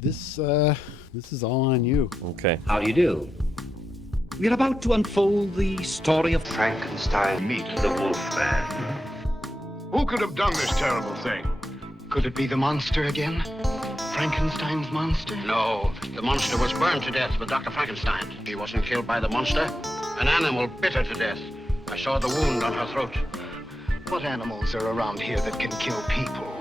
This is all on you. Okay. How do you do? We're about to unfold the story of Frankenstein meet the Wolfman. Who could have done this terrible thing? Could it be the monster again? Frankenstein's monster? No, the monster was burned to death with Dr. Frankenstein. He wasn't killed by the monster. An animal bit her to death. I saw the wound on her throat. What animals are around here that can kill people?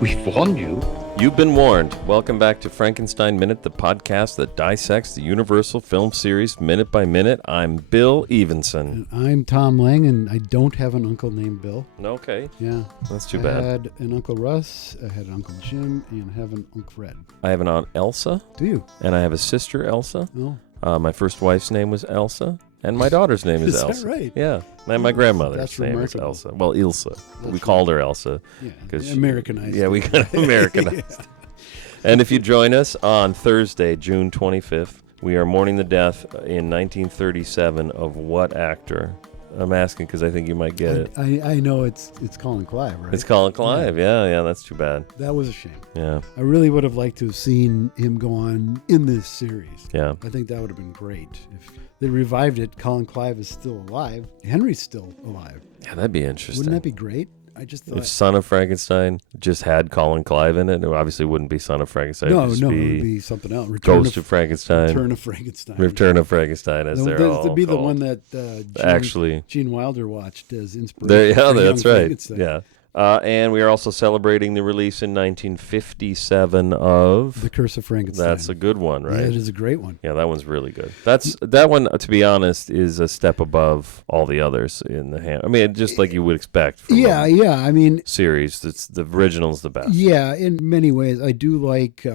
We've warned you. You've been warned. Welcome back to Frankenstein Minute, the podcast that dissects the Universal film series minute by minute. I'm Bill Evenson. And I'm Tom Lang, and I don't have an uncle named Bill. Okay. Yeah. That's too I bad. had an Uncle Russ, I had an Uncle Jim, and I have an Uncle Fred. I have an aunt Elsa, Do you? and I have a sister Elsa. Oh. My first wife's name was Elsa, and my daughter's name is Is that Elsa. right? Yeah. And my grandmother's That's name is remarkable. Elsa. Well, Ilsa. We called her Elsa. Yeah. 'Cause she- Americanized. Yeah, we kind of Americanized. And if you join us on Thursday, June 25th, we are mourning the death in 1937 of what actor? I'm asking because I think you might get it. I know it's Colin Clive, right? It's Colin Clive. Yeah, that's too bad. That was a shame. Yeah, I really would have liked to have seen him go on in this series. yeah. I think that would have been great. If they revived it, Colin Clive is still alive. Henry's still alive. Yeah, that'd be interesting. Wouldn't that be great? I just thought. If Son of Frankenstein just had Colin Clive in it, it obviously wouldn't be Son of Frankenstein. No, It'd just it be would be something else. Ghost of Frankenstein. Return of Frankenstein. Return of Frankenstein, as they're all to be the called. one that Actually. Gene Wilder watched as inspiration. There, yeah, for that's young right. Frankenstein. Yeah. And we are also celebrating the release in 1957 of... The Curse of Frankenstein. That's a good one, right? Yeah, it is a great one. Yeah, that one's really good. That one, to be honest, is a step above all the others in the hand. I mean, just like you would expect from Yeah. I mean, series. It's the original's the best. yeah. In many ways, I do like.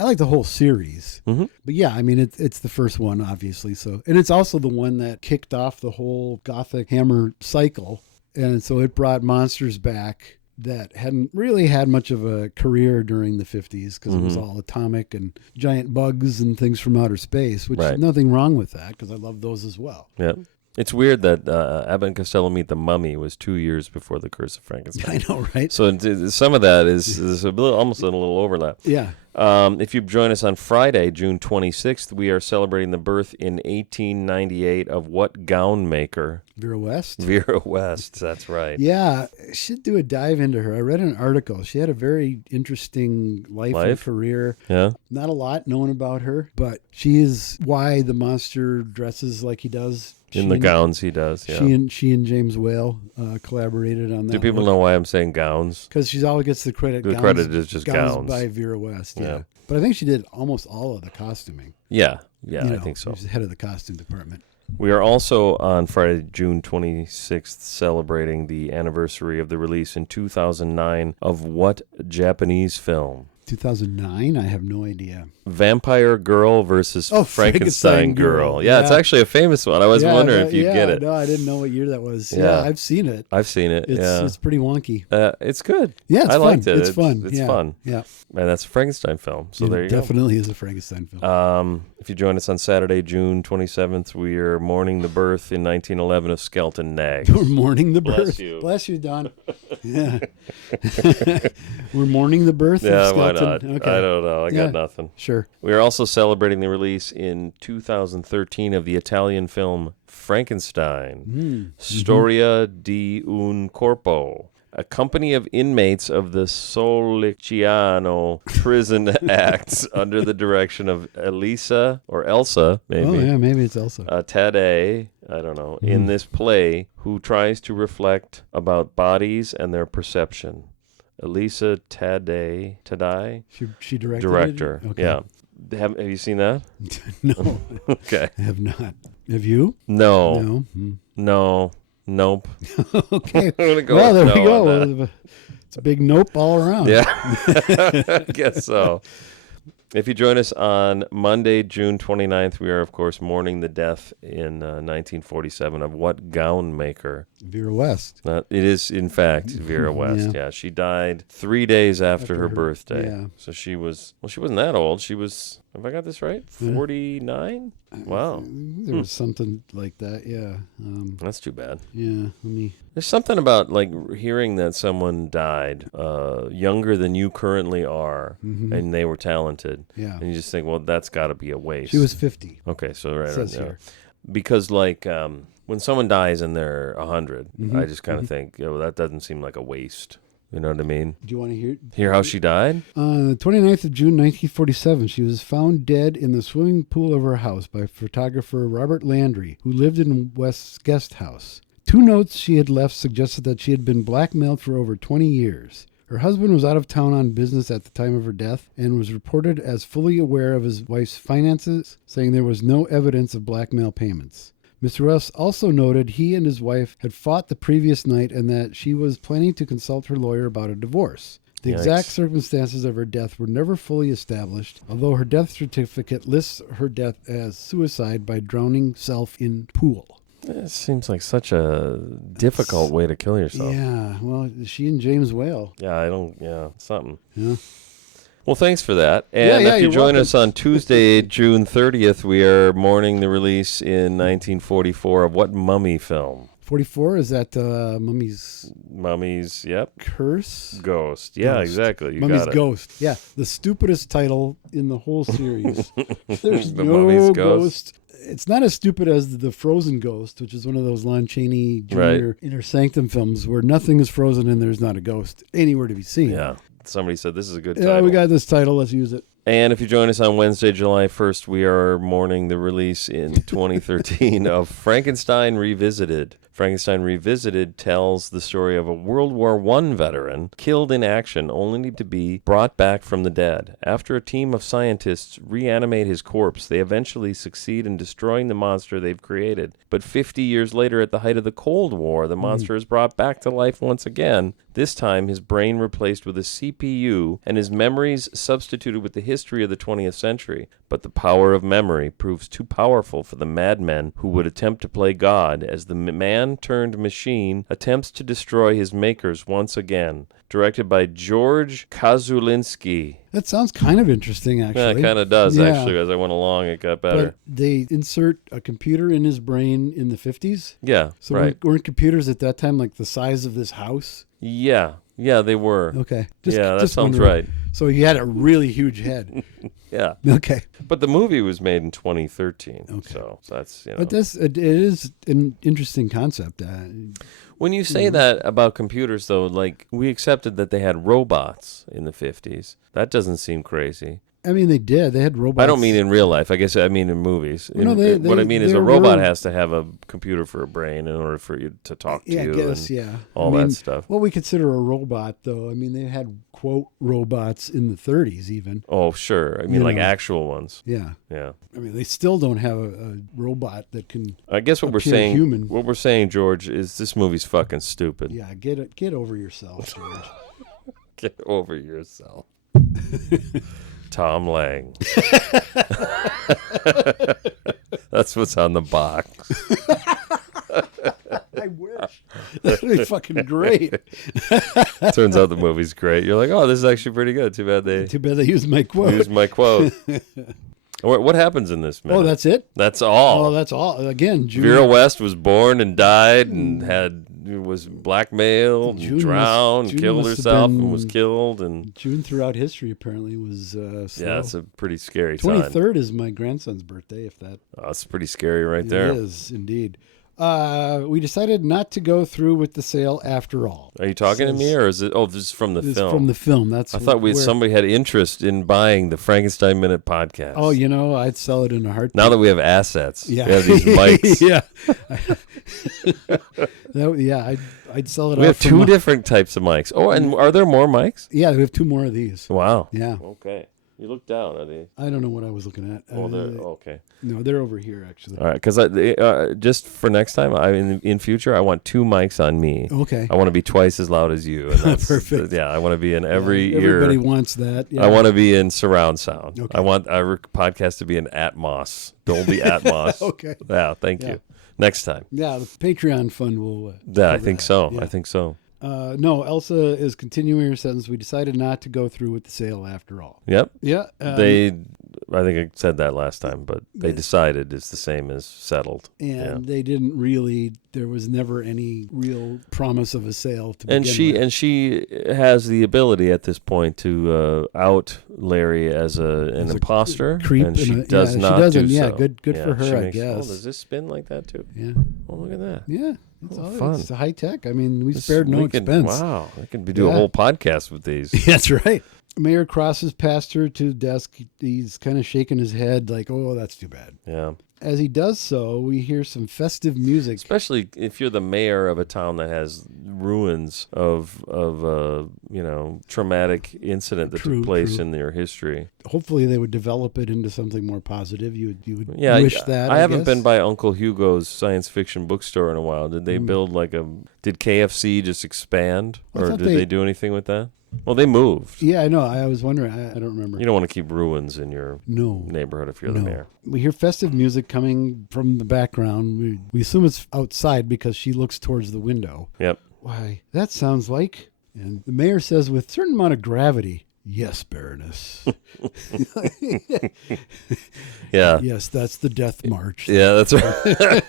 I like the whole series. Mm-hmm. But yeah, I mean, it's the first one, obviously. So, and it's also the one that kicked off the whole Gothic Hammer cycle, and so it brought monsters back that hadn't really had much of a career during the 50s because it was all atomic and giant bugs and things from outer space, which Right. is nothing wrong with that because I love those as well. Yeah. It's weird that Abbott and Costello Meet the Mummy was 2 years before The Curse of Frankenstein. I know, right? So some of that is a little, almost a little overlap. Yeah. If you join us on Friday, June 26th, we are celebrating the birth in 1898 of what gown maker? Vera West. Vera West, that's right. Yeah, should do a dive into her. I read an article. She had a very interesting life and career. Yeah. Not a lot known about her, but she is why the monster dresses like he does. In the gowns he does, yeah. She and James Whale collaborated on that. Do people know why I'm saying gowns? Because she always gets the credit. The credit is just gowns. by Vera West. Yeah. But I think she did almost all of the costuming. Yeah, You I know, think so. She's the head of the costume department. We are also on Friday, June 26th, celebrating the anniversary of the release in 2009 of what Japanese film? 2009? I have no idea. Vampire Girl versus Oh, Frankenstein Girl. Yeah, it's yeah. actually a famous one. I was wondering if you'd get it. No, I didn't know what year that was. Yeah. Yeah, I've seen it. I've seen it, It's pretty wonky. It's good. Yeah, it's I fun. liked it. It's fun. It's yeah. fun. Yeah. And that's a Frankenstein film. So there you Definitely is a Frankenstein film. go. If you join us on Saturday, June 27th, we are mourning the birth in 1911 of Skeleton Nags. We're mourning the Bless birth. you. Bless you, Don. Yeah. We're mourning the birth Yeah, of why Skeleton. not? Okay. I don't know. I Yeah. got nothing. Sure. We are also celebrating the release in 2013 of the Italian film Frankenstein, Storia di un Corpo. A company of inmates of the Sollicciano prison acts under the direction of Elsa, maybe. Oh, yeah, maybe it's Elsa. Tadei, I don't know, in this play, who tries to reflect about bodies and their perception. Elisa Tadei, She directed director. it? Okay. Yeah. Have you seen that? No, Okay. I have not. Have you? No. No. Hmm. No. Nope. Okay. I'm gonna go Well, with there we no go. on that. It's a big nope all around. Yeah. I guess so. If you join us on Monday, June 29th, we are, of course, mourning the death in 1947 of what gown maker? Vera West. It is, in fact, Vera West. Yeah. She died 3 days after her birthday. yeah. So she wasn't that old. She was Have I got this right? 49? Wow. There was something like that, yeah. That's too bad. Yeah, let me... There's something about like hearing that someone died younger than you currently are, and they were talented. Yeah. And you just think, well, that's got to be a waste. She was 50. Okay, so right. It says yeah. here. Because like when someone dies and they're 100, I just kind of think, that doesn't seem like a waste. You know what I mean? Do you want to Hear how she died? 29th of June, 1947, she was found dead in the swimming pool of her house by photographer Robert Landry, who lived in West's guest house. 2 notes she had left suggested that she had been blackmailed for over 20 years. Her husband was out of town on business at the time of her death and was reported as fully aware of his wife's finances, saying there was no evidence of blackmail payments. Mr. Russ also noted he and his wife had fought the previous night and that she was planning to consult her lawyer about a divorce. The exact circumstances of her death were never fully established, although her death certificate lists her death as suicide by drowning self in pool. It seems like such a difficult way to kill yourself. Yeah, well, she and James Whale. Yeah, something. Yeah. Well, thanks for that. And if you join us on Tuesday, June 30th, we are mourning the release in 1944 of what Mummy film? 44, is that Mummy's, yep. Curse? Ghost. Yeah, Ghost. exactly. You Mummy's got it. Ghost. Yeah, the stupidest title in the whole series. There's The no Mummy's ghost. It's not as stupid as the Frozen Ghost, which is one of those Lon Chaney Jr. Inner Sanctum films where nothing is frozen and there's not a ghost anywhere to be seen. Yeah. Somebody said this is a good title. Yeah, we got this title. Let's use it. And if you join us on Wednesday, July 1st, we are mourning the release in 2013 of Frankenstein Revisited. Frankenstein Revisited tells the story of a World War I veteran killed in action only to be brought back from the dead. After a team of scientists reanimate his corpse, they eventually succeed in destroying the monster they've created. But 50 years later, at the height of the Cold War, the monster is brought back to life once again. This time, his brain replaced with a CPU and his memories substituted with the history of the 20th century. But the power of memory proves too powerful for the madmen who would attempt to play God as the man-turned-machine attempts to destroy his makers once again. Directed by George Kazulinski. That sounds kind of interesting, actually. Yeah, it kind of does, actually. As I went along, it got better. But they insert a computer in his brain in the 50s? Yeah, so right. Weren't computers at that time like the size of this house? Yeah, they were. Okay. That sounds right. So he had a really huge head. Yeah. Okay. But the movie was made in 2013. Okay. So that's, But it is an interesting concept. When you say that about computers, though, like, we accepted that they had robots in the 50s. That doesn't seem crazy. I mean, they did. They had robots. I don't mean in real life. I guess I mean in movies. What I mean is a robot has to have a computer for a brain in order for you to talk to you. All that stuff. What we consider a robot, though, I mean, they had, quote, robots in the 30s even. Oh, sure. I mean, like actual ones. Yeah. Yeah. I mean, they still don't have a robot that can I guess what we're saying, human. What we're saying, George, is this movie's fucking stupid. Yeah, get over yourself, George. Get over yourself. Tom Lang. That's what's on the box. I wish. That'd be fucking great. Turns out the movie's great. You're like, oh, this is actually pretty good. Too bad they used my quote. What happens in this, man? Oh, that's it? That's all. Oh, that's all. Again, June. Vera West was born and died and was blackmailed, drowned, killed herself, and was killed. And June throughout history apparently was slow. Yeah, it's a pretty scary time. 23rd is my grandson's birthday, if that. Oh, that's pretty scary right there. It is, indeed. We decided not to go through with the sale after all. Are you talking to me, or is it? Oh, this is from the film. It's from the film. I thought somebody had interest in buying the Frankenstein Minute podcast. Oh, I'd sell it in a heartbeat. Now that we have assets, yeah, we have these mics. I'd sell it. We have two different types of mics. Oh, and are there more mics? Yeah, we have two more of these. Wow. Yeah. Okay. You look down, are they? I don't know what I was looking at. Oh, they're okay. No, they're over here actually. All right, because just for next time, in future, I want two mics on me. Okay. I want to be twice as loud as you. And that's, perfect. Yeah, I want to be in every ear. Everybody wants that. Yeah. I want to be in surround sound. Okay. I want our podcast to be in Atmos, Dolby Atmos. Okay. Yeah, thank you. Next time. Yeah, the Patreon fund will. I think so. Yeah. I think so. No, Elsa is continuing her sentence. We decided not to go through with the sale after all. Yep. Yeah. They I think I said that last time, but they decided it's the same as settled. And they didn't really, there was never any real promise of a sale to begin with. And she has the ability at this point to out Larry as an imposter. Creep. And she does not she doesn't, do so. Good for her, I guess. Oh, does this spin like that too? Yeah. Oh, look at that. Yeah. Fun. It's high tech. I mean, we spared no expense. Wow. I could do a whole podcast with these. That's right. Mayor crosses past her to the desk. He's kind of shaking his head like, oh, that's too bad. Yeah. As he does so, we hear some festive music. Especially if you're the mayor of a town that has ruins of traumatic incident that took place in their history. Hopefully they would develop it into something more positive. You would wish that. I haven't been by Uncle Hugo's science fiction bookstore in a while. Did they build did KFC just expand? Or did they do anything with that? Well, they moved. Yeah, I know. I was wondering. I don't remember. You don't want to keep ruins in your neighborhood if you're the mayor. We hear festive music coming from the background. We assume it's outside because she looks towards the window. Yep. Why, that sounds like... And the mayor says with a certain amount of gravity, yes, Baroness. Yeah. Yes, that's the death march. Yeah, that's right.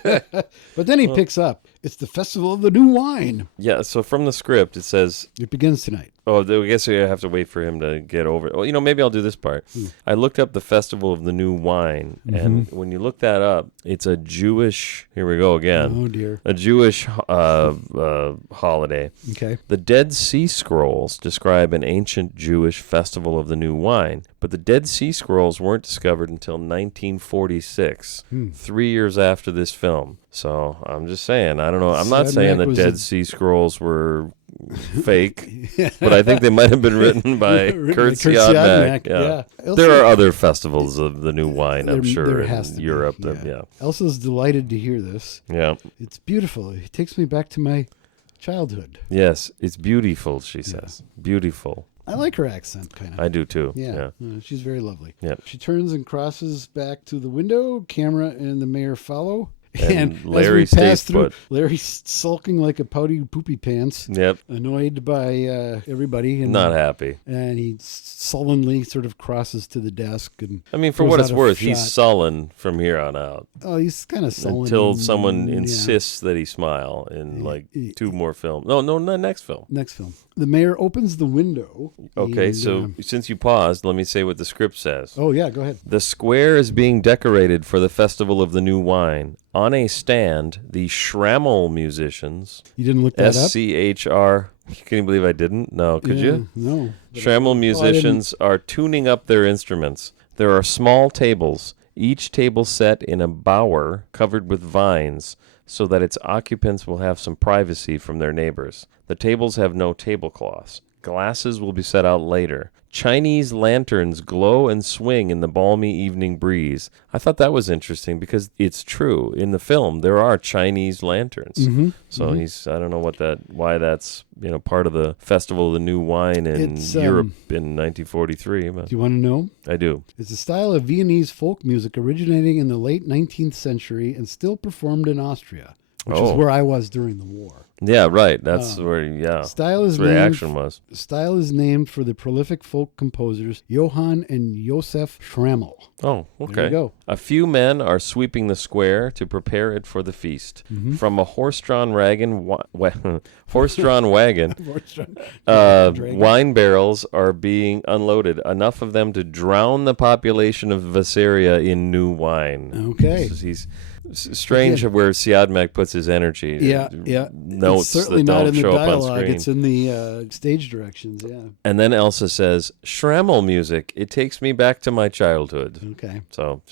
But then he picks up. It's the festival of the new wine. Yeah, so from the script, it says... It begins tonight. Oh, I guess I have to wait for him to get over it. Well, maybe I'll do this part. I looked up the Festival of the New Wine, and when you look that up, it's a Jewish... Here we go again. Oh, dear. A Jewish holiday. Okay. The Dead Sea Scrolls describe an ancient Jewish festival of the new wine, but the Dead Sea Scrolls weren't discovered until 1946, 3 years after this film. So I'm just saying, I don't know. I'm not saying the Dead Sea Scrolls were fake, but I think they might have been written by Kurt Siodmak. Yeah. There are other festivals of the new wine, I'm sure, in Europe. Elsa's delighted to hear this. Yeah. It's beautiful. It takes me back to my childhood. Yes, it's beautiful, she says. Beautiful. I like her accent, kind of. I do, too. Yeah. She's very lovely. Yeah. She turns and crosses back to the window. Camera and the mayor follow. And Larry stays put. Larry's sulking like a pouty poopy pants. Yep. Annoyed by everybody. And not happy. And he sullenly sort of crosses to the desk. And I mean, for what it's worth, he's sullen from here on out. Oh, he's kind of sullen. Until someone insists that he smile in two more films. No, next film. Next film. The mayor opens the window. Okay, and, so since you paused, let me say what the script says. Oh, yeah, go ahead. The square is being decorated for the Festival of the New Wine. On a stand, the Schrammel musicians. You didn't look that up? SCHR. Can you believe I didn't? No, could you? No. Schrammel musicians are tuning up their instruments. There are small tables, each table set in a bower covered with vines, so that its occupants will have some privacy from their neighbors. The tables have no tablecloths. Glasses will be set out later. Chinese lanterns glow and swing in the balmy evening breeze. I thought that was interesting because it's true. In the film, there are Chinese lanterns. So I don't know why that's part of the Festival of the New Wine in Europe in 1943. But do you want to know? I do. It's a style of Viennese folk music originating in the late 19th century and still performed in Austria, which is where I was during the war. Yeah, right. That's where the action was. Style is named for the prolific folk composers Johann and Josef Schrammel. Oh, okay. There you go. A few men are sweeping the square to prepare it for the feast. From a horse-drawn wagon, wine barrels are being unloaded, enough of them to drown the population of Vasseria in new wine. Okay. He's strange where Siodmak puts his energy. Yeah. Notes it's certainly that not don't in the show dialogue. up on screen. It's in the stage directions, yeah. And then Elsa says, Schrammel music, it takes me back to my childhood. Okay. So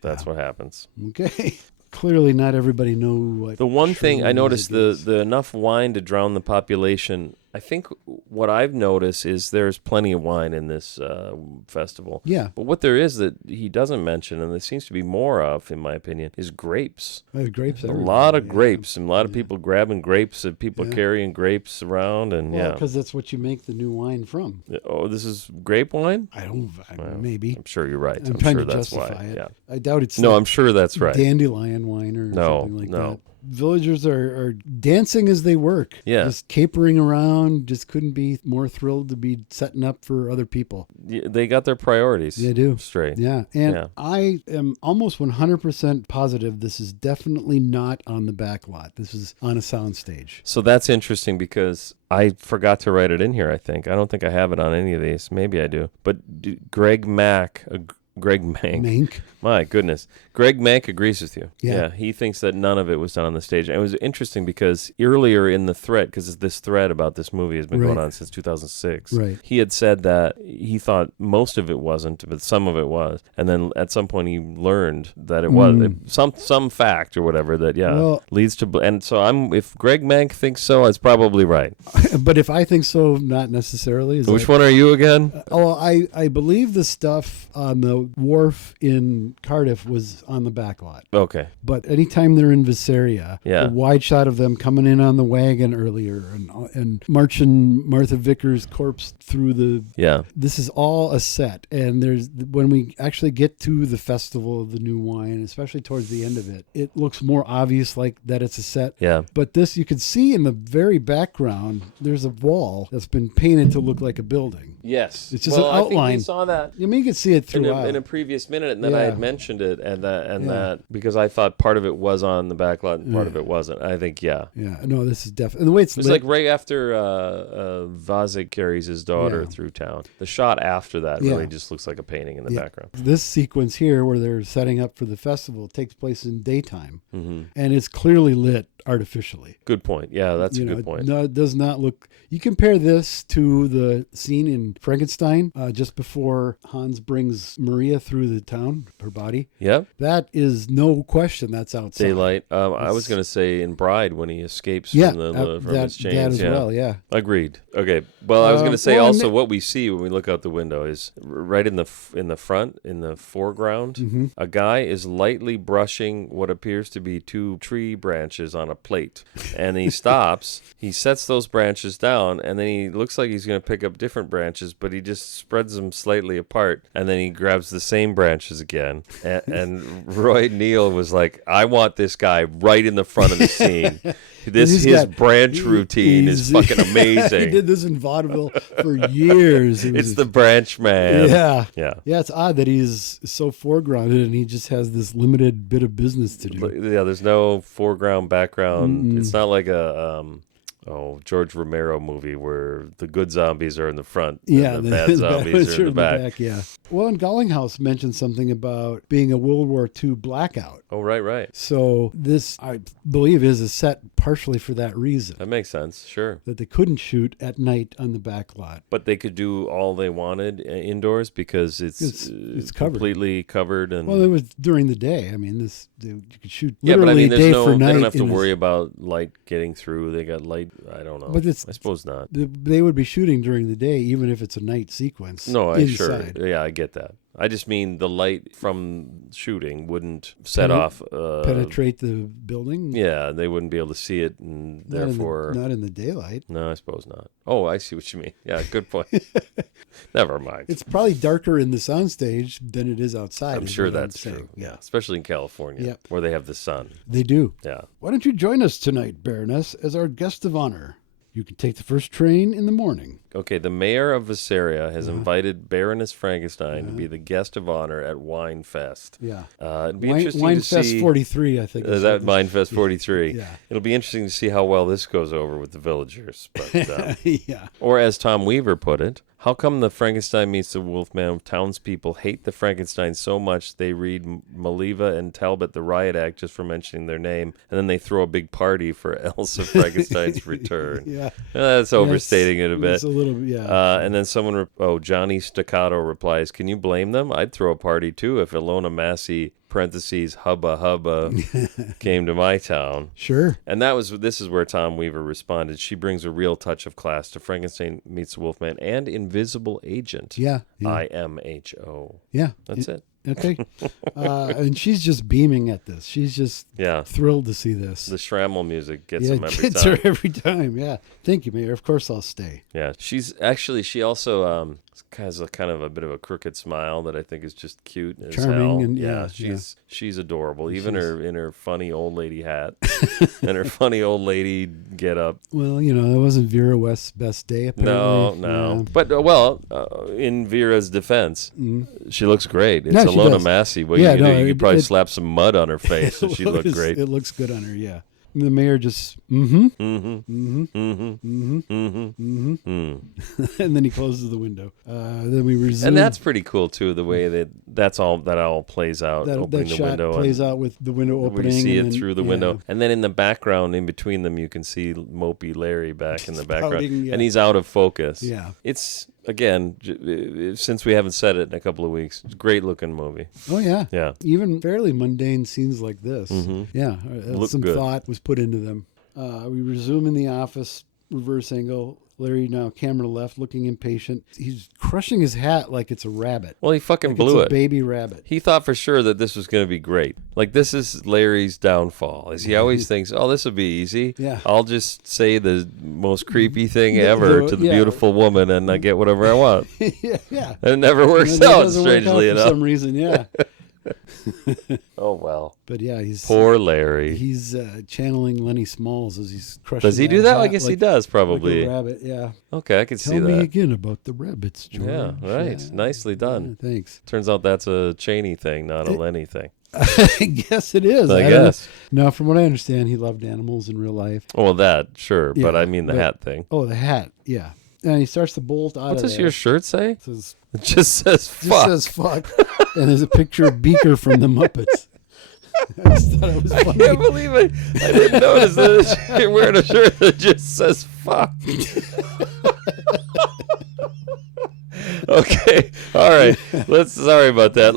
that's what happens. Okay. Clearly not everybody knows what the one thing I noticed, is. the enough wine to drown the population. I think what I've noticed is there's plenty of wine in this festival. Yeah. But what there is that he doesn't mention, and there seems to be more of, in my opinion, is grapes. Grapes. A lot of grapes, and a lot of people grabbing grapes, and people carrying grapes around, and because that's what you make the new wine from. Oh, this is grape wine? Maybe. I'm sure you're right. I'm trying sure to that's justify why. it. Yeah. I doubt it's I'm sure that's right. Dandelion wine or something like that. villagers are dancing as they work. Yeah. Just capering around, just couldn't be more thrilled to be setting up for other people. They got their priorities. They do. Straight. Yeah. And Yeah. I am almost 100% positive this is definitely not on the back lot. This is on a soundstage. So that's interesting because I forgot to write it in here, I think. I don't think I have it on any of these. Maybe I do. But Greg Mank, Mank. my goodness. Greg Mank agrees with you. Yeah. He thinks that none of it was done on the stage. And it was interesting because earlier in the thread, because this thread about this movie has been going on since 2006, Right. he had said that he thought most of it wasn't, but some of it was. And then at some point he learned that it was some fact or whatever that, leads to... And so if Greg Mank thinks so, it's probably right. But if I think so, not necessarily. Which one are you again? I believe the stuff on the wharf in Cardiff was on the back lot. Okay. But anytime they're in Visaria, Yeah. the wide shot of them coming in on the wagon earlier and marching Martha Vickers' corpse through the... Yeah. This is all a set. And when we actually get to the Festival of the New Wine, especially towards the end of it, it looks more obvious like that it's a set. Yeah. But this, you could see in the very background, there's a wall that's been painted to look like a building. Yes. It's just an outline. I think we saw that I mean, you can see it throughout. in a previous minute, and then I had mentioned it, and that because I thought part of it was on the back lot and part of it wasn't. I think, Yeah, no, this is definitely... And the way it's like right after Vazig carries his daughter through town. The shot after that really just looks like a painting in the background. This sequence here where they're setting up for the festival takes place in daytime, and it's clearly lit artificially. Good point. Yeah, that's a good point. No, it does not look... You compare this to the scene in Frankenstein, just before Hans brings Maria through the town, her body. Yep. That is no question that's outside. Daylight. I was going to say in Bride when he escapes from his chains. That as well, yeah. Agreed. Okay. Well, I was going to say also what we see when we look out the window is right in the front, in the foreground, a guy is lightly brushing what appears to be two tree branches on a plate. And he stops, he sets those branches down, and then he looks like he's going to pick up different branches, but he just spreads them slightly apart, and then he grabs the same branches again. And Roy Neal was like, I want this guy right in the front of the scene. His branch routine is fucking amazing. He did this in vaudeville for years. It's the branch man. Yeah. Yeah. Yeah, it's odd that he's so foregrounded and he just has this limited bit of business to do. Yeah, there's no foreground, background. It's not like a George Romero movie where the good zombies are in the front and the bad zombies are in the back. Yeah. Well, and Gallinghouse mentioned something about being a World War II blackout. Oh, right. So this, I believe, is a set partially for that reason. That makes sense, sure. That they couldn't shoot at night on the back lot. But they could do all they wanted indoors because it's covered. Completely covered. And well, it was during the day. I mean, you could shoot but I mean, day for night. They don't have to worry about light getting through. They got light. I don't know. But I suppose not. They would be shooting during the day, even if it's a night sequence. No, inside. Sure. Yeah, I get that. I just mean the light from shooting wouldn't set off... penetrate the building? Yeah, they wouldn't be able to see it, and therefore... Not in the daylight. No, I suppose not. Oh, I see what you mean. Yeah, good point. Never mind. It's probably darker in the soundstage than it is outside. I'm sure that's true. Yeah. Especially in California, where they have the sun. They do. Yeah. Why don't you join us tonight, Baroness, as our guest of honor? You can take the first train in the morning. Okay, the mayor of Visaria has invited Baroness Frankenstein to be the guest of honor at Wine Fest. Yeah. It'd be interesting Wine to Fest see... 43, I think. That Wine Fest 43. Yeah. It'll be interesting to see how well this goes over with the villagers. But, yeah. Or as Tom Weaver put it, how come the Frankenstein meets the Wolfman townspeople hate the Frankenstein so much they read Maliva and Talbot the Riot Act just for mentioning their name, and then they throw a big party for Elsa Frankenstein's return? Yeah. That's overstating it a bit. It's a little, yeah. And then someone, Johnny Staccato replies, can you blame them? I'd throw a party too if Ilona Massey, parentheses, hubba hubba, came to my town. Sure. And this is where Tom Weaver responded. She brings a real touch of class to Frankenstein Meets the Wolfman and Invisible Agent. Yeah. IMHO. Yeah. That's it. Okay. And she's just beaming at this. She's just thrilled to see this. The Schrammel music gets them every gets time. her every time. Yeah. Thank you, Mayor. Of course I'll stay. Yeah. She also Has a kind of a bit of a crooked smile that I think is just cute as Charming, hell. and She's adorable. Even in her funny old lady hat and her funny old lady get up. Well, it wasn't Vera West's best day, apparently. No. Yeah. But, in Vera's defense, she looks great. It's No, she Alona does. Massey. What you could probably it- slap some mud on her face and she'd look great. It looks good on her, yeah. And the mayor just, Mm. and then he closes the window. Then we resume. And that's pretty cool, too, the way that all plays out, that opening the shot window. plays out with the window where opening. you see and it then, through the window. And then in the background, in between them, you can see Mopey Larry back in the background. Pouting, yeah. And he's out of focus. Yeah. It's, again, since we haven't said it in a couple of weeks, it's a great-looking movie. Oh, yeah. Yeah. Even fairly mundane scenes like this. Yeah. Look Some good. thought was put into them. We resume in the office, reverse angle. Larry now camera left, looking impatient. He's crushing his hat like it's a rabbit. Well, he fucking Like blew it's it. a baby rabbit. He thought for sure that this was going to be great. Like, this is Larry's downfall. Is he always thinks, oh, this will be easy. Yeah. I'll just say the most creepy thing ever to the yeah. beautiful woman and I get whatever I want. yeah. And it never works And it out, doesn't work out strangely for enough. some reason, yeah. Oh, well. But yeah, Poor Larry. He's channeling Lenny Smalls as he's crushing. Does he do that? I hat guess he like- does, like probably. a rabbit, yeah. Okay, I can see Tell me that. again about the rabbits, George. Yeah, right. Nicely done. Yeah, thanks. Turns out that's a Cheney thing, not a Lenny thing. I guess it is. I don't know. guess. No, from what I understand, he loved animals in real life. Well, that, sure. But Yeah, I mean the but- hat thing. Oh, the hat, yeah. And he starts to bolt out What's of this there. your shirt say? It says, It just says just fuck. says fuck. And there's a picture of Beaker from the Muppets. I just thought it was I funny. can't believe it. I didn't notice that you're wearing a shirt that just says fuck. Okay. All right. Sorry about that.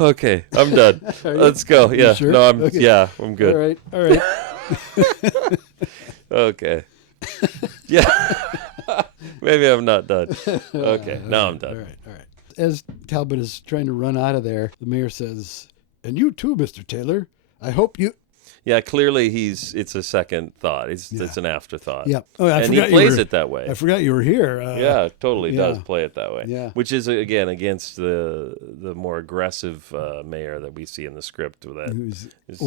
Okay. I'm done. Let's go. Yeah. sure? No, I'm Okay. yeah, I'm good. All right. Okay. Yeah. Maybe I'm not done. Okay. Now I'm done. All right. As Talbot is trying to run out of there, the mayor says, "And you too, Mr. Taylor. I hope you..." Yeah, clearly it's a second thought. It's an afterthought. Yeah. Oh, I and he forgot you plays were- it that way. I forgot you were here. Yeah, totally yeah. does play it that way. Yeah. Which is, again, against the more aggressive mayor that we see in the script. That Who's is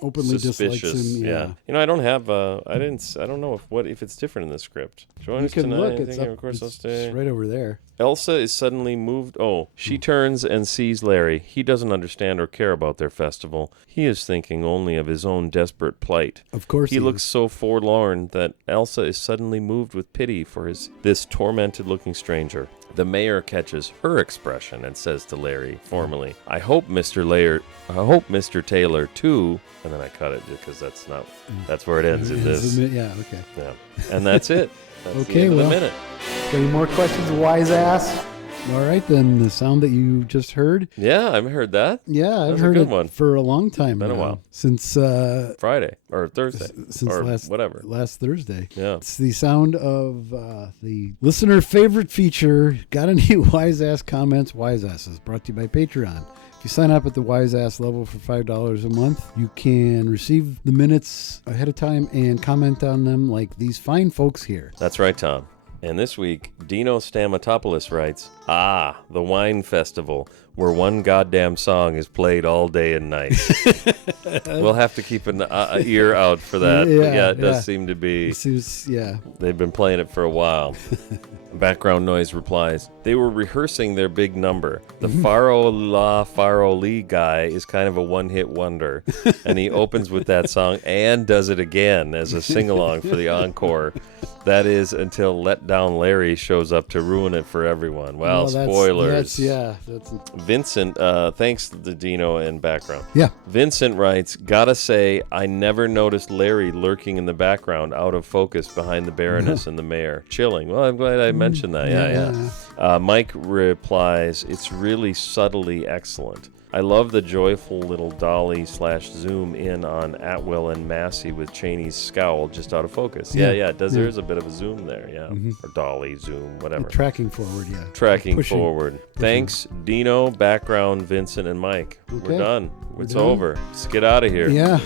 openly dislikes suspicious. him. Yeah. I don't have. I don't know if it's different in the script. Join You us can tonight. look. I It's think, up. of course, I'll It's stay. right over there. Elsa is suddenly moved. Oh, she turns and sees Larry. He doesn't understand or care about their festival. He is thinking only of his own desperate plight. Of course He looks so forlorn that Elsa is suddenly moved with pity for this tormented-looking stranger. The mayor catches her expression and says to Larry, formally, I hope Mr. Taylor, too. And then I cut it because that's where it ends in this. Yeah, okay. Yeah. And that's it. That's the Okay, end of the well. minute. Got any more questions, wise ass? All right, then the sound that you just heard. Yeah, I've heard that. Yeah, I've was a heard good it one. for a long time Been a now. while. Since Friday or Thursday since or last whatever. last Thursday. Yeah. It's the sound of the listener favorite feature. Got any wise ass comments? Wise asses brought to you by Patreon. If you sign up at the wise ass level for $5 a month, you can receive the minutes ahead of time and comment on them like these fine folks here. That's right, Tom. And this week, Dino Stamatopoulos writes, the wine festival where one goddamn song is played all day and night. We'll have to keep an ear out for that. But yeah, it does seem to be. It seems, yeah. They've been playing it for a while. Background noise replies, they were rehearsing their big number. The Faro La Faro Lee guy is kind of a one-hit wonder. And he opens with that song and does it again as a sing-along for the encore. That is until Let Down Larry shows up to ruin it for everyone. Well, spoilers. That's Vincent, thanks to Dino and background. Yeah. Vincent writes, gotta say, I never noticed Larry lurking in the background out of focus behind the Baroness and the mayor. Chilling. Well, I'm glad I mentioned that. Yeah. Mike replies, it's really subtly excellent. I love the joyful little dolly / zoom in on Atwell and Massey with Cheney's scowl just out of focus. Yeah, it does. There is a bit of a zoom there, or dolly, zoom, whatever. tracking forward, yeah. Tracking Pushing. forward. Thanks, Dino, background, Vincent, and Mike. Okay. We're done. We're It's done. over. Let's get out of here. Yeah.